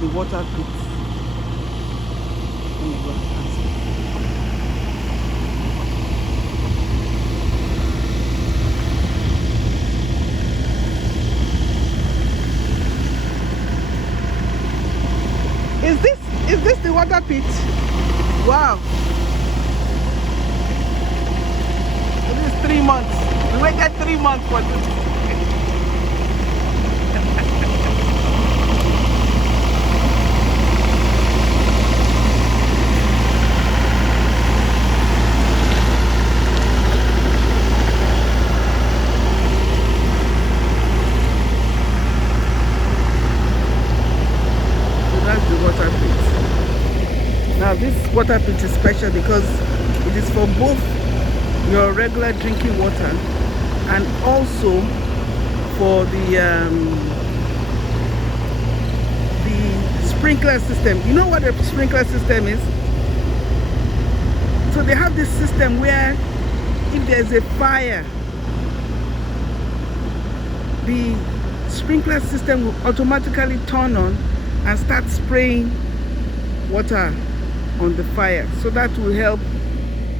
the water pit. Let me go and ask. Is this the water pit? Wow. It is 3 months. We waited 3 months for this. Now this water pit is special because it is for both your regular drinking water and also for the sprinkler system. You know what a sprinkler system is? So they have this system where if there's a fire, the sprinkler system will automatically turn on and start spraying water on the fire, so that will help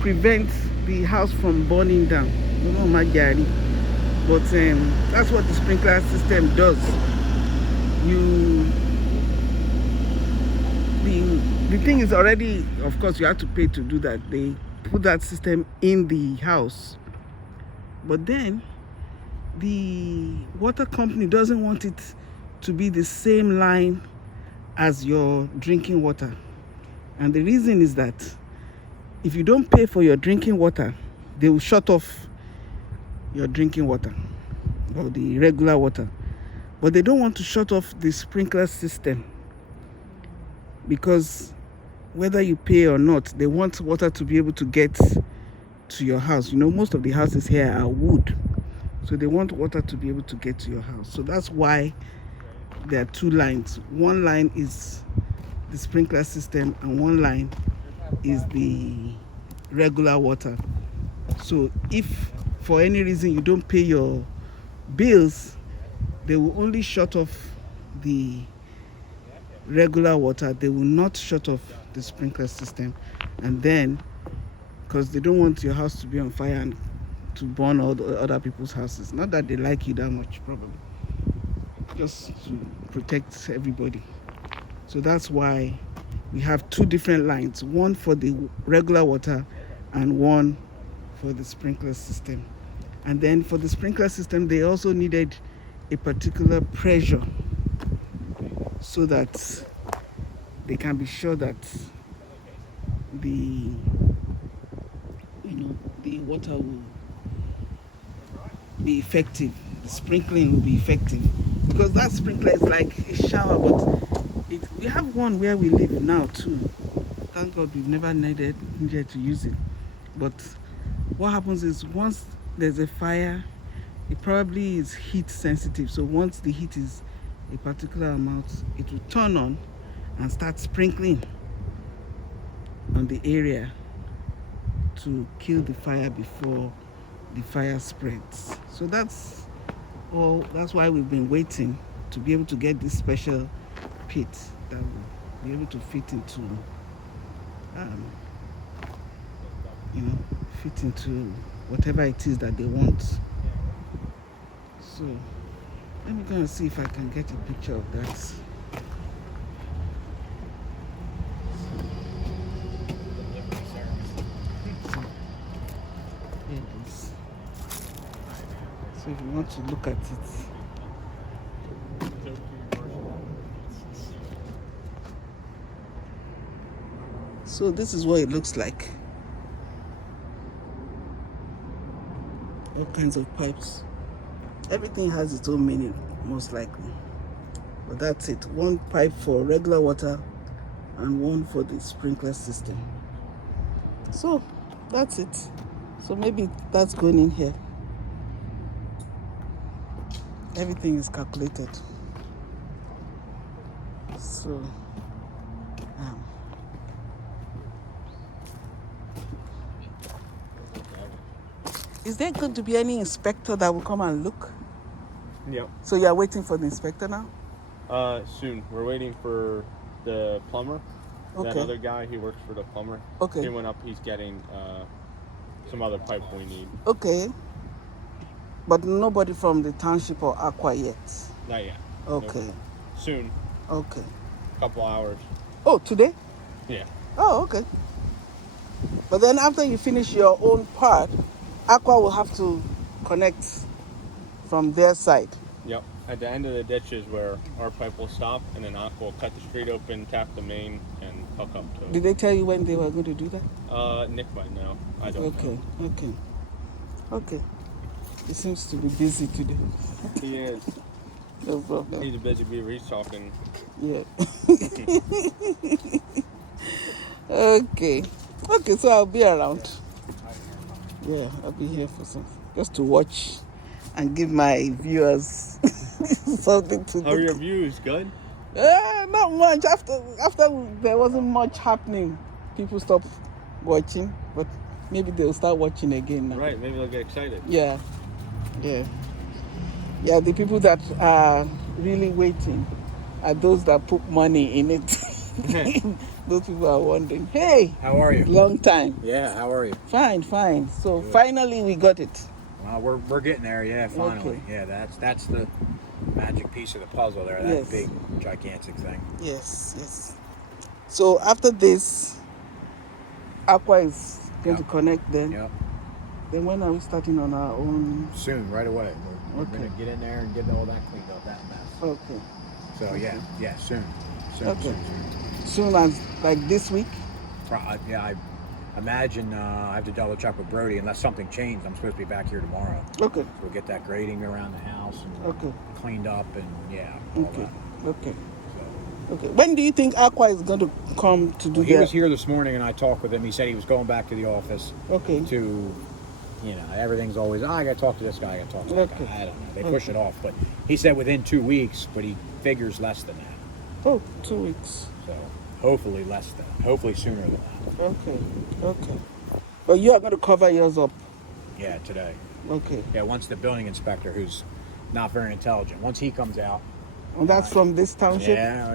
prevent the house from burning down. You know, my daddy. But that's what the sprinkler system does. The thing is already, of course, you have to pay to do that. They put that system in the house, but then the water company doesn't want it to be the same line as your drinking water. And the reason is that if you don't pay for your drinking water, they will shut off your drinking water or the regular water. But they don't want to shut off the sprinkler system, because whether you pay or not, they want water to be able to get to your house. You know, most of the houses here are wood, so they want water to be able to get to your house. So that's why there are two lines. One line is the sprinkler system and one line is the regular water. So if for any reason you don't pay your bills, they will only shut off the regular water. They will not shut off the sprinkler system. And then, because they don't want your house to be on fire and to burn all the other people's houses. Not that they like you that much, probably, just to protect everybody. So that's why we have two different lines, one for the regular water and one for the sprinkler system. And then for the sprinkler system, they also needed a particular pressure so that they can be sure that the water will be effective, the sprinkling will be effective. Because that sprinkler is like a shower, but we have one where we live now too. Thank God we've never needed to use it. But what happens is once there's a fire, it probably is heat sensitive. So once the heat is a particular amount, it will turn on and start sprinkling on the area to kill the fire before the fire spreads. So that's all. That's why we've been waiting to be able to get this special pit that will be able to fit into fit into whatever it is that they want. So let me go and see if I can get a picture of that. Here it is. So if you want to look at it, so this is what it looks like. All kinds of pipes. Everything has its own meaning, most likely. But that's it. One pipe for regular water and one for the sprinkler system. So that's it. So maybe that's going in here. Everything is calculated. So is there going to be any inspector that will come and look? Yeah. So you are waiting for the inspector now? Soon. We're waiting for the plumber. Okay. That other guy, he works for the plumber. Okay. He went up. He's getting some other pipe we need. Okay. But nobody from the township or Aqua yet? Not yet. Okay. Nope. Soon. Okay. Couple hours. Oh, today? Yeah. Oh, okay. But then after you finish your own part, Aqua will have to connect from their side. Yep. At the end of the ditch is where our pipe will stop, and then Aqua will cut the street open, tap the main, and hook up to it. Did they tell you when they were going to do that? Nick might know. I don't know. Okay. He seems to be busy today. He is. No problem. He's a busy beaver. He's talking. Yeah. Okay, so I'll be around. Yeah, I'll be here for some, just to watch and give my viewers something to do. How are your views? Good? Not much. After there wasn't much happening, people stopped watching, but maybe they'll start watching again now. Right, maybe they'll get excited. Yeah. The people that are really waiting are those that put money in it. Those people are wondering, hey, how are you? Long time. Yeah, how are you? Fine. So good. Finally we got it. Well, we're getting there. Yeah, finally. Okay. Yeah, that's the magic piece of the puzzle there. That big, gigantic thing. Yes. So after this, Aqua is going to connect then. Yep. Then when are we starting on our own? Soon, right away. We're going to get in there and get all that cleaned up, that mess. Okay. So yeah, soon. Okay. Soon as like this week? Yeah, I imagine I have to double check with Brody unless something changed. I'm supposed to be back here tomorrow. Okay. So we'll get that grading around the house and cleaned up and all that. Okay. When do you think Aqua is going to come to do that? He was here this morning and I talked with him. He said he was going back to the office. Okay. To, everything's always, I got to talk to this guy, I got to talk to that guy. I don't know. They push it off. But he said within 2 weeks, but he figures less than that. Oh, 2 weeks. So hopefully sooner than that. Okay. But you are going to cover yours up? Yeah, today. Okay. Yeah, once the building inspector, who's not very intelligent, once he comes out. And that's from this township? Yeah.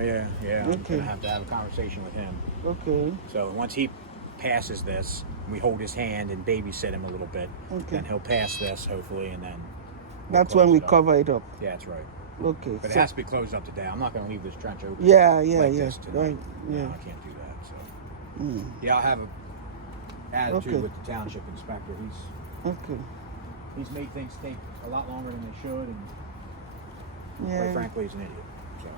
Okay. I'm going to have a conversation with him. Okay. So once he passes this, we hold his hand and babysit him a little bit. Okay. Then he'll pass this, hopefully, and then... That's when we cover it up? Yeah, that's right. Okay. But it has to be closed up today. I'm not going to leave this trench open. Yeah. This right. Yeah. No, I can't do that. So. Yeah, I'll have an attitude with the township inspector. He's made things take a lot longer than they should, and quite frankly, he's an idiot. So,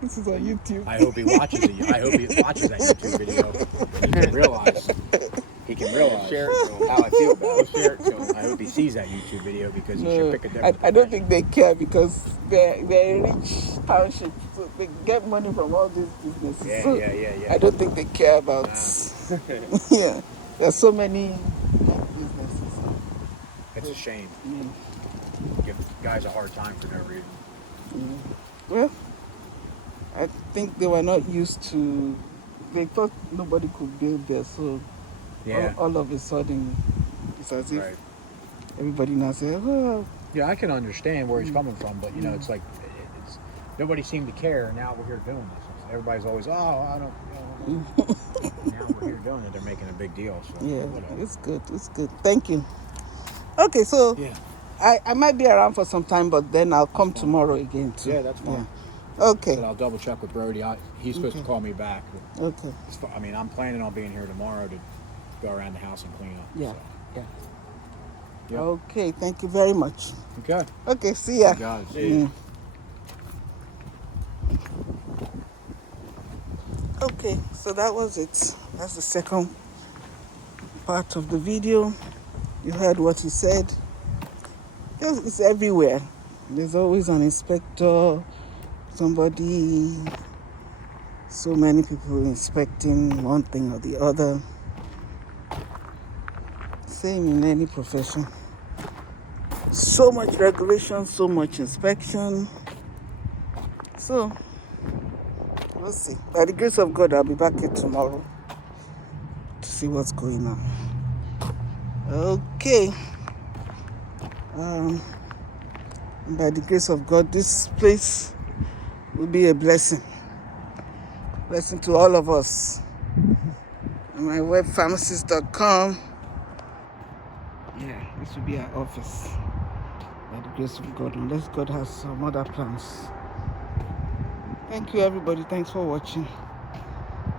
This is on YouTube. I hope he watches it. I hope he watches that YouTube video. He can realize how I feel about it. Share it to him. I hope he sees that YouTube video because he should pick a different. I don't think they care because they're a rich township, so they get money from all these businesses. Yeah. I don't think they care about. Yeah, there's so many businesses. It's a shame. Give guys a hard time for no reason. Well, I think they were not used to. They thought nobody could build there, so all of a sudden, it's as if everybody now says, "Oh." Yeah, I can understand where he's coming from, but it's like nobody seemed to care. And now we're here doing this. Everybody's always, I don't. Now we're here doing it. They're making a big deal. So whatever. It's good. Thank you. Okay, so I might be around for some time, but then I'll come tomorrow again too. Yeah, that's fine. Yeah. Okay. But I'll double check with Brody. He's supposed to call me back. Okay. I mean, I'm planning on being here tomorrow to go around the house and clean up. Yeah. So. Yep. Okay, thank you very much. Okay, see ya. Guys. See ya. Okay, so that was it. That's the second part of the video. You heard what he said. It's everywhere. There's always an inspector, somebody, so many people inspecting one thing or the other. Same in any profession. So much regulation, so much inspection. So, we'll see. By the grace of God, I'll be back here tomorrow to see what's going on. And by the grace of God, this place will be a blessing. Blessing to all of us. And my webpharmacist.com. Yeah, this will be our office. By the grace of God, unless God has some other plans. Thank you, everybody. Thanks for watching.